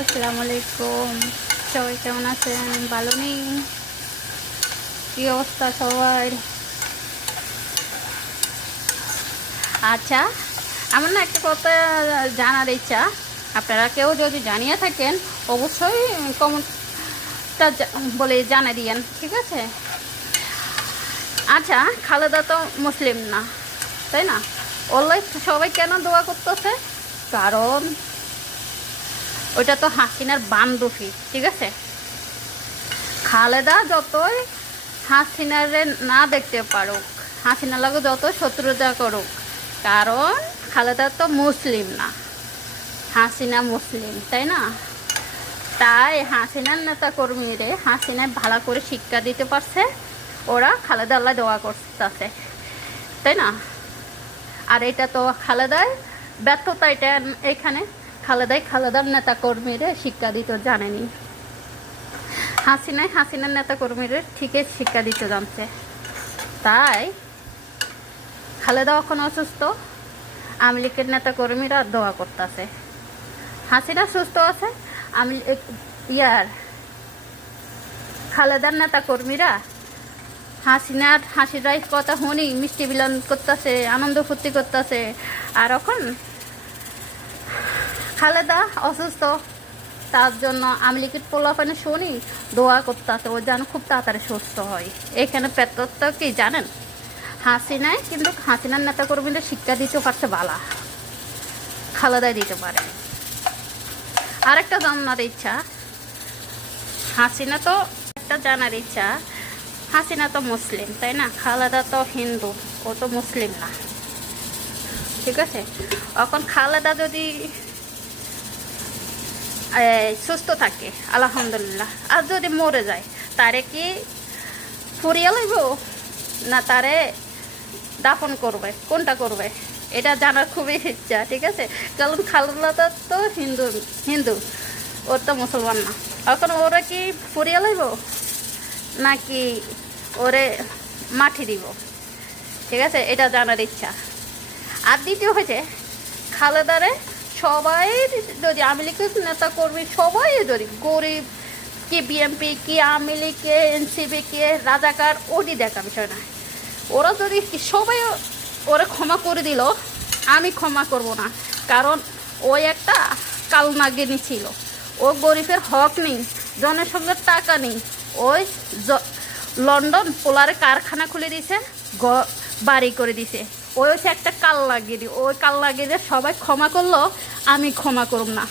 আসসালামু আলাইকুম। সবাই কেমন আছেন? ভালো নেই? কি অবস্থা সবার? আচ্ছা, আমার না একটা কথা জানার ইচ্ছা। আপনারা কেউ যদি জানিয়ে থাকেন অবশ্যই কমেন্টটা বলে জানিয়ে দিয়েন, ঠিক আছে? আচ্ছা, খালেদা তো মুসলিম না, তাই না? ওলাই সবাই কেন দোয়া করতেছে? কারণ ওইটা তো হাসিনার বান্ধবী, ঠিক আছে? খালেদা যতই হাসিনারে না দেখতে পারুক, হাসিনার লাগে যত শত্রুতা করুক, কারণ খালেদা তো মুসলিম না, হাসিনা মুসলিম, তাই না? তাই হাসিনার নেতা কর্মীরে হাসিনায় ভালো করে শিক্ষা দিতে পারছে, ওরা খালেদা আল্লাহ দোয়া করতেছে, তাই না? আর এটা তো খালেদার ব্যর্থতা, এটা এখানে খালেদার নেতা কর্মীরে শিক্ষা দিতে জানেনি। হাসিনার নেতা কর্মীরা ঠিকই শিক্ষা দিতে জানছে। তাই খালেদা এখন অসুস্থ, আওয়ামী লীগের নেতা কর্মীরা দোয়া করতেছে। হাসিনা সুস্থ আছে, খালেদার নেতা কর্মীরা হাসির কথা শুনি মিষ্টি বিলান করতেছে, আনন্দ ফুর্তি করতেছে। আর এখন খালেদা অসুস্থ, তার জন্য আওয়ামী লীগের পোলাপানে শুনি দোয়া করতেছে ও যেন খুব তাড়াতাড়ি সুস্থ হয়। এখানে পেতত্ব কি জানেন? হাসিনায় কিন্তু হাসিনার নেতা কর্মীদের শিক্ষা দিতে পারছে বালা, খালেদাই দিতে পারে। আরেকটা জানার ইচ্ছা, হাসিনা তো একটা জানার ইচ্ছা, হাসিনা তো মুসলিম, তাই না? খালেদা তো হিন্দু, ও তো মুসলিম না, ঠিক আছে? এখন খালেদা যদি সুস্থ থাকে আলহামদুলিল্লাহ, আর যদি মরে যায় তারে কি ফুরিয়ে লইব না তারে দাফন করবে? কোনটা করবে? এটা জানার খুবই ইচ্ছা, ঠিক আছে? কারণ খালেদা তো হিন্দু, ওর তো মুসলমান না। এখন ওরা কি ফুরিয়ে লইব নাকি ওরে মাটি দিব, ঠিক আছে? এটা জানার ইচ্ছা। আর দ্বিতীয় হয়েছে, খালেদারে সবাই যদি আওয়ামী লীগের নেতা কর্মী সবাই যদি গরিব কি বিএনপি কি আওয়ামী লীগ কে এনসিপি কে রাজাকার, ওটি দেখা বিষয় না। ওরা যদি সবাই ওরা ক্ষমা করে দিল, আমি ক্ষমা করব না, কারণ ওই একটা কালনাগিনী ছিল। ও গরিবের হক নেই, জনসংখ্যার টাকা নেই, ওই লন্ডন পোলারে কারখানা খুলে দিছে, বাড়ি করে দিছে। ওই হচ্ছে একটা কাল লাগিয়ে ওই কাল লাগিয়ে সবাই ক্ষমা করলো, আমি ক্ষমা করব না।